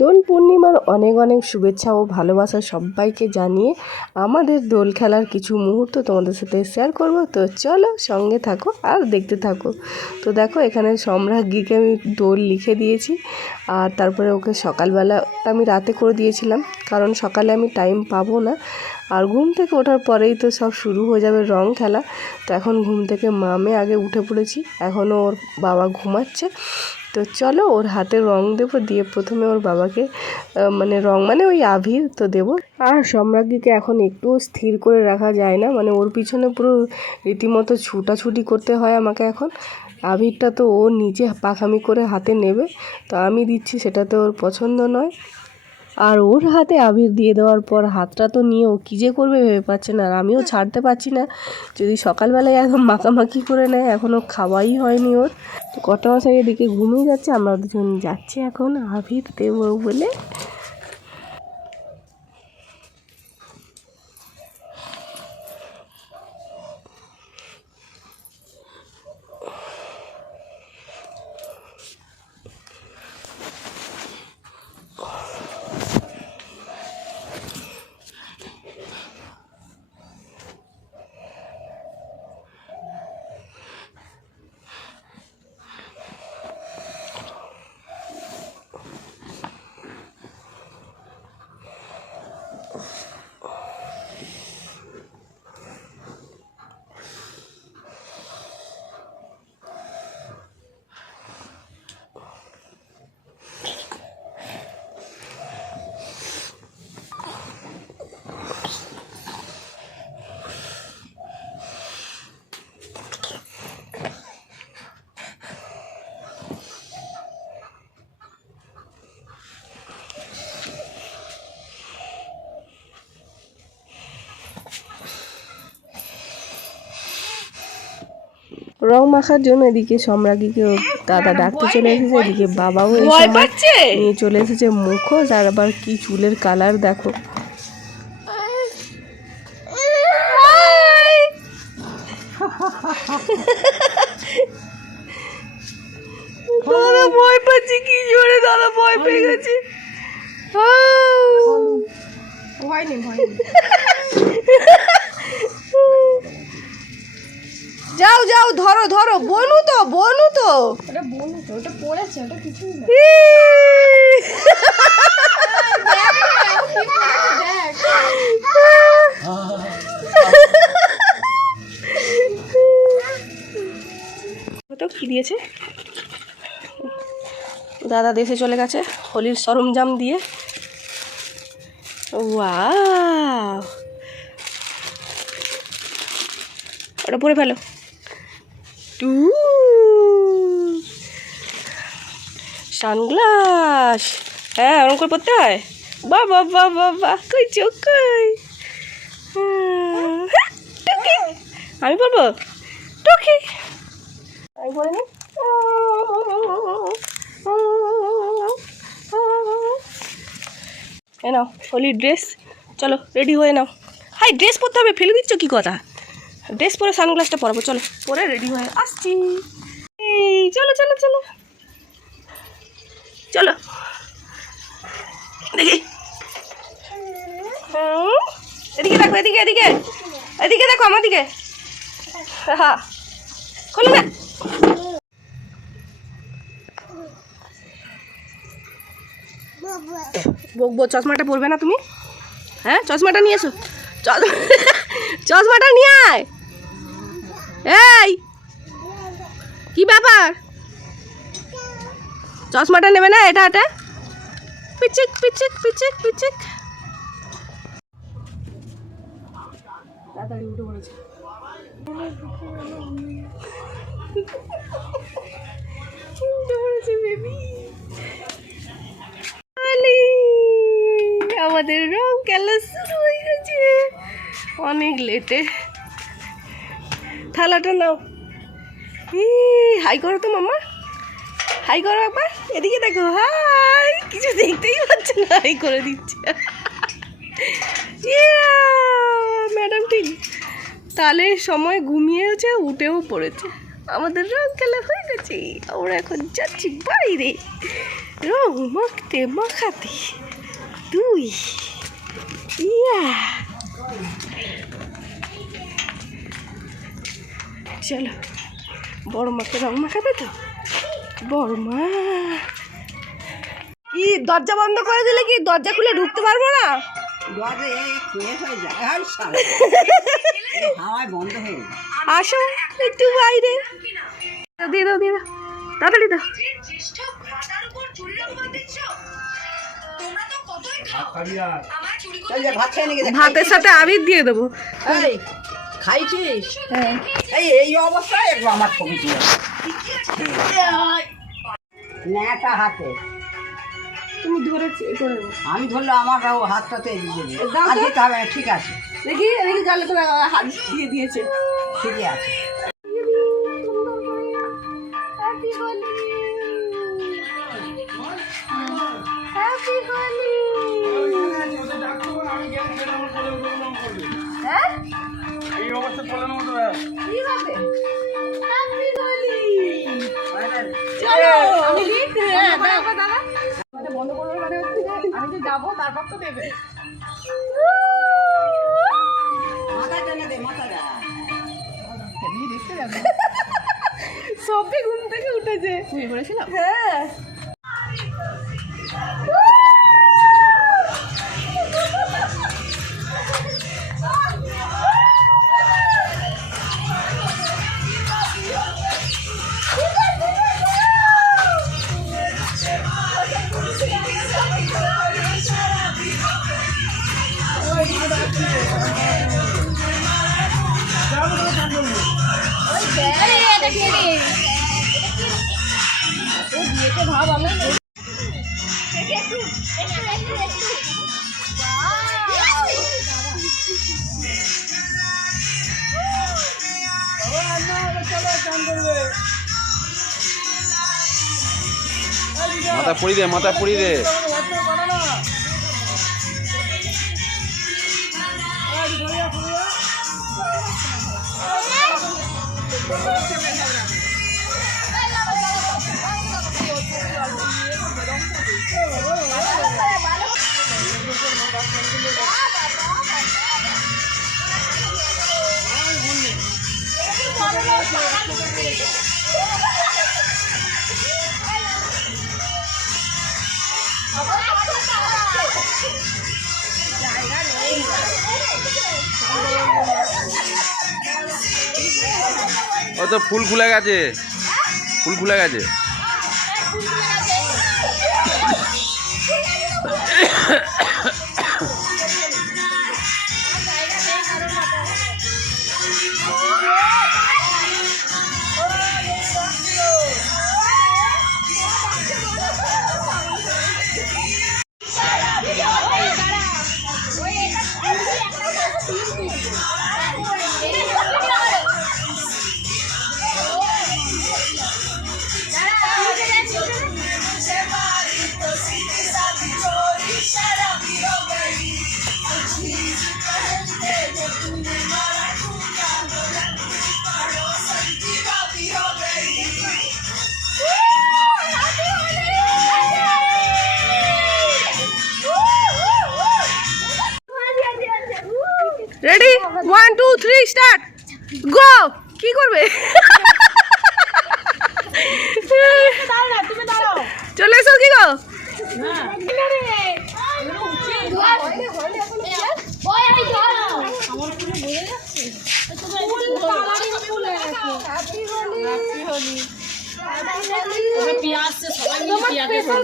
দোল পূর্ণিমার অনেক অনেক শুভেচ্ছা ও ভালোবাসা সবাইকে জানিয়ে আমাদের দোল খেলার কিছু মুহূর্ত তোমাদের সাথে শেয়ার করব। তো চলো সঙ্গে থাকো আর দেখতে থাকো। তো দেখো এখানে সম্রাজ্ঞীকে আমি দোল লিখে দিয়েছি, আর তারপরে ওকে সকালবেলা আমি রাতে করে দিয়েছিলাম, কারণ সকালে আমি টাইম পাবো না। আর ঘুম থেকে ওঠার পরেই তো সব শুরু হয়ে যাবে রং খেলা। তো এখন ঘুম থেকে মামে আগে উঠে পড়েছি, এখনও ওর বাবা ঘুমাচ্ছে। তো চলো ওর হাতে রং দেবো, দিয়ে প্রথমে ওর বাবাকে মানে রং মানে ওই আবির তো দেবো। আর সম্রাজ্ঞীকে এখন একটুও স্থির করে রাখা যায় না, মানে ওর পিছনে পুরো রীতিমতো ছুটাছুটি করতে হয় আমাকে এখন। আবিরটা তো ও নিজে পাখামি করে হাতে নেবে, তো আমি দিচ্ছি সেটা তো ওর পছন্দ নয়। আর ওর হাতে আবির দিয়ে দেওয়ার পর হাতটা তো নিয়ে ও কী যে করবে ভেবে পাচ্ছে না, আর আমিও ছাড়তে পারছি না। যদি সকালবেলায় একদম মাখামাখি করে নেয়, এখনও খাওয়াই হয়নি ওর। তো কটা মশাই এদিকে ঘুমিয়ে যাচ্ছে, আমরা দুজন যাচ্ছি এখন আবির দেবো বলে। রং মাখার জন্য এদিকে সম্রাজ্ঞীকে দাদা ডাকতে চলে এসেছে, এদিকে বাবাও এই সময় নিয়ে চলে এসেছে মুখোশ। আর আবার কি চুলের কালার দেখো। দাদা ভয় পাচ্ছে, কি জোরে দাদা ভয় পেয়ে গেছে। যাও যাও, ধরো ধরো, বনু তো বনু তো, ওটা বনু তো, ওটা পড়েছে, ওটা কিছুই না। তো কি দিয়েছে দাদা, দেশে চলে গেছে হোলির সরঞ্জাম দিয়ে। ওয়াও, ওটা পরে ফেলো। সানগ্লাস, হ্যাঁ ওরকম করে পড়তে হয়। বাবা বাবা বাবা, কই চোখ কই। টুকি, আমি পড়বো টুকি, আমি পড়ে নি। এ নাও হোলির ড্রেস, চলো রেডি হয়ে নাও। হাই, ড্রেস পরতে হবে, ফেলে দিচ্ছ কি কথা? ড্রেস পরে সানগ্লাসটা পরাবো, চলো পরে রেডি হয়ে আসছি। এই চলো চলো চলো চলো দেখি। এদিকে দেখো, এদিকে এদিকে এদিকে দেখো, আমার দিকে। হ্যাঁ খোলো না। বকবো, চশমাটা পরবে না তুমি? হ্যাঁ চশমাটা নিয়ে এসো, চশমাটা নিয়ে আয়। এই কি ব্যাপার, চশমাটা নেবে না? এটা এটা পিচিক পিচিক পিচিক পিচিক। তাড়াতাড়ি উঠে পড়েছে। বেবি আমার আমাদের রং খেলা শুরু হয়ে গেছে অনেক লেটে। থালাটা নাও। হাই করো তো মামা, হাই করো একবার, এদিকে দেখো। হাই, কিছু দেখতেই পাচ্ছে না, হাই করে দিচ্ছে। ম্যাডাম ঠিক তাহলে সময় ঘুমিয়েছে, উঠেও পড়েছে। আমাদের রং খেলা হয়ে গেছে, আমরা এখন যাচ্ছি বাইরে রং মাখতে মাখাতে। দুই চলো, বড় মাকে রং মাখাবে তো। বড় মা কি দরজা বন্ধ করে দিলে কি দরজা খুলে ঢুকতে পারবো না? আসো একটু বাইরে, দিয়ে দাও, দিয়ে দাও, তাড়াতাড়ি দাও। ভাতের সাথে আবির দিয়ে দেবো। খাইছিস? এই অবস্থায় আমার ছবি নেটা হাতে তুমি ধরেছি, আমি ধরলে আমার হাতটাতে দিতে হবে না। ঠিক আছে, দেখি এদিকে জানলে তো হাত দিয়ে দিয়েছে। ঠিকই আছে। আমি যাবো, তারপর তো দেবে। সবই ঘুম থেকে উঠেছে। শুয়ে পড়েছিলাম। হ্যাঁ, ভাব আমি মাথা পড়ি দে, মাথা পড়ি দে। ও তো ফুল খুলে গেছে, ফুল খুলে গেছে। রেডি, 1 2 3 স্টার্ট, গো। কি করবে? চলে এসো। কি গো,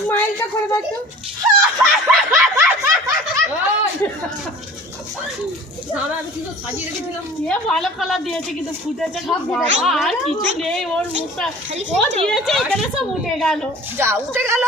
স্মাইলটা করে দেখো। ভালো কালার দিয়েছে কিন্তু ফুটেছে আর কিছু নেই। ওর মুখটা ও দিয়েছে, এখানে সব উঠে গেল। যা উঠে গেল।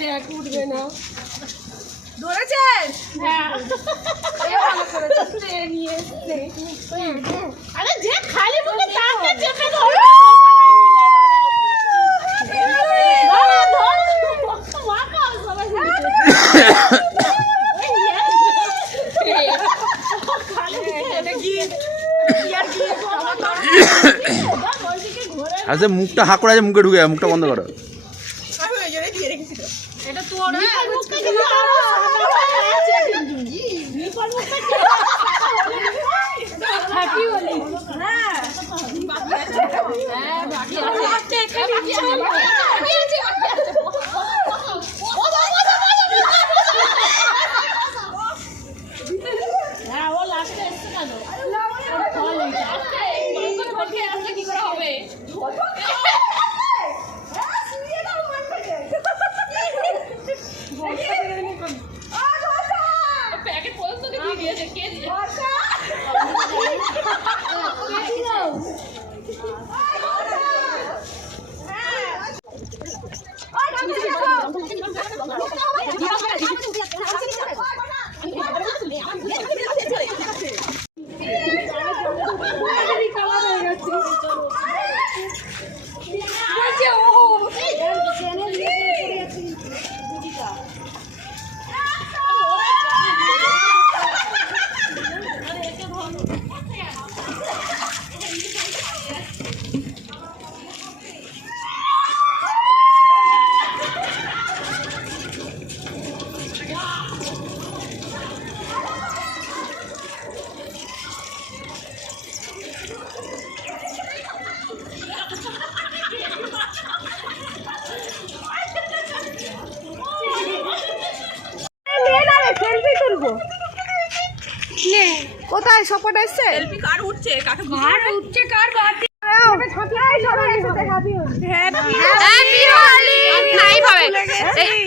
দেখ উঠবে না ধরেছেন হ্যাঁ ভালো করেছে নিয়ে আরে যে খালি মুখে তাকে চেপে ধরো আচ্ছা মুখটা হাঁ করে আছে, মুখে ঢুকে যায়, মুখটা বন্ধ করো। কোথায় সপোর্ট আসছে সেলফি কার উঠছে কাকে কার উঠছে কার বাতি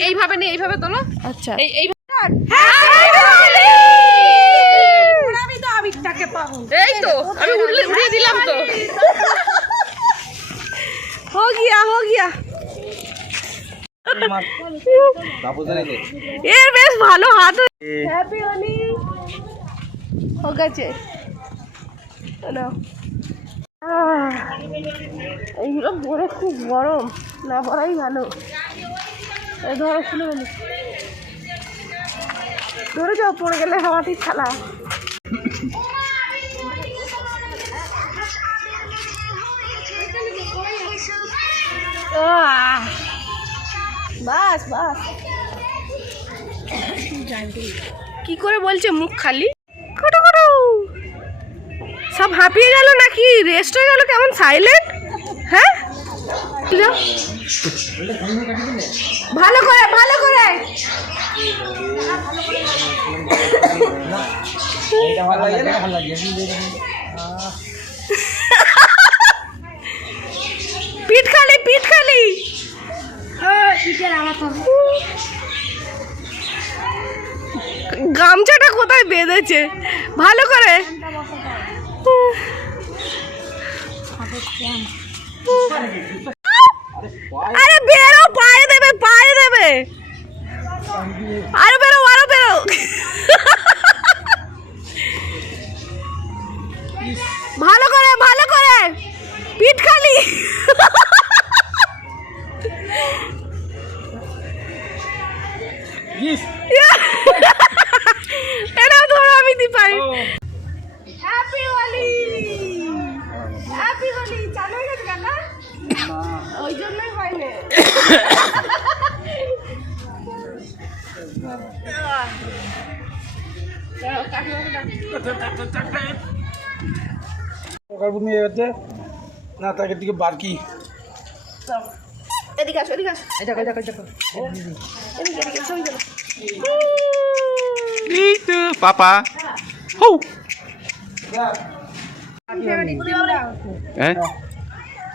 এইভাবে নেই এইভাবে তোলো আচ্ছা আমি তো আবিরটাকে পাবো এই তো আমি উড়িয়ে দিলাম তো हो गया এর বেশ ভালো হাত হ্যাপি হোলি हो গেছে এইগুলো পরে খুব গরম না পরাই ভালো এই ধরো খুলে বলি ধরে যাও পড়ে গেলে হাওয়াটি ছালা বাস বাস কি করে বলছে মুখ খালি সব হাঁপিয়ে গেল নাকি রেস্ট হয়ে গেল কেমন সাইলেন্ট হ্যাঁ ভালো করে পিঠ খালি গামছাটা কোথায় বেঁধেছে ভালো করে আরে বেরো পায়ে দেবে আরো বেরো ভালো করে পিঠ খালি এটাও ধরো আমি দি পাই হ্যাপি হোলি চালু হয়ে গেছে কাকা ওই জন্যই হয় না না তাকে দিকে বারকি এদিকে আসো পাপা হৌ হ্যাঁ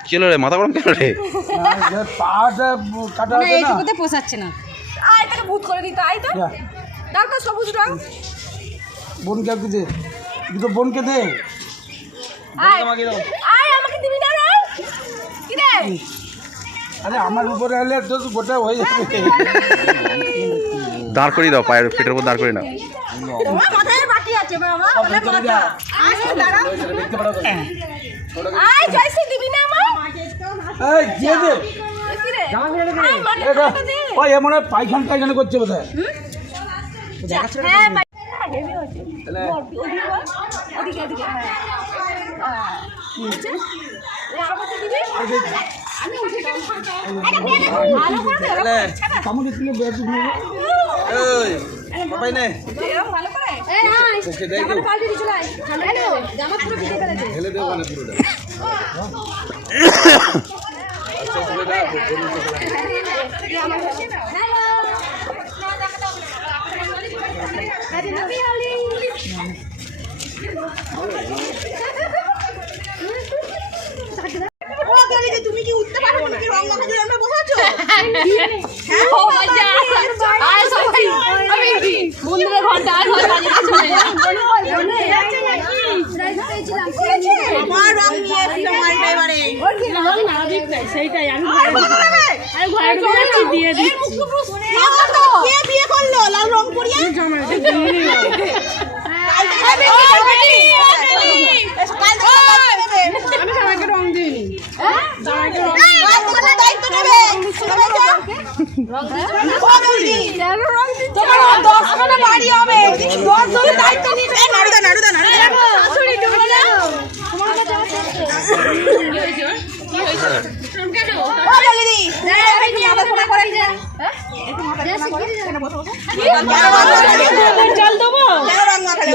চলো রে মাথা গরম কেন রে পাটা কাটা আছে না পোষাচ্ছে না আয় তাকে ভূত করে দিতে আয় তো দাও তো সবুজ রং বোনকে দে দুটো বোনকে দে আয় আমাকে দিবি না রে কি রে আরে আমার উপরে এলে তো গোটা হয়ে যাবে। দাঁড় করিয়ে দাও, পায়ের পেটের উপর দাঁড় করিয়ে নাও। তোমার মাথায় বাকি আছে বাবা, অনেক মজা। আসো দাঁড়াও। আয় জয়সি দিবি না মা? এই দিয়ে দে। কি রে? আয়, মাকে দে। ওই এমন পায়খানা টাইখানা করছে বোধ হয়। হ্যাঁ ভাই। হেভি হচ্ছে। ওদিকে বল। ওদিকে ওদিকে। হ্যাঁ। আচ্ছা। রাবাতে দিবি? আমি উঠে গেলাম। এটা দিয়ে দে। ভালো করে দে। কামড়ে দিলে বেশ নেবে। এরকম ভালো করে। এই আয়। জামাটা পাল্টে দিয়ে চলে আয়। হ্যালো, জামা পুরো ভিজে ফেলেছে। ঢেলে দেবো মানে পুরোটা। তুমি কি উঠতে পারো? তুমি কি রং মাখা দিয়ে আমরা বসে আছো? বন্ধুরা ঘন্টা আর হয় বাজে চলে যায়। আমার রং নিয়ে এসে মারবে এবারে। রং না দিতে সেইটাই আমি ঘরে ঢুকে দিয়ে দিচ্ছি। কে বিয়ে করলো লাল রং পরিয়ে? জামাইতে দিয়ে দিই। আমি জামাইকে রং দিইনি। জামাইকে রং দায়িত্ব নেবে। তোমার 10 খানা বাড়ি হবে। 10 জনের দায়িত্ব নিতে। নাড়ুদা নাড়ুদা নাড়ুদা। আসুনি তুমি না। তোমার কাছে আছে। কি হইছে? কি হইছে? কেন? ও দিদি। একটু মাথা ফোনা করে দিন। হ্যাঁ? একটু মাথা ফোনা করে। এখানে বসো বসো। জল দেবো। কেন রং মাখালে?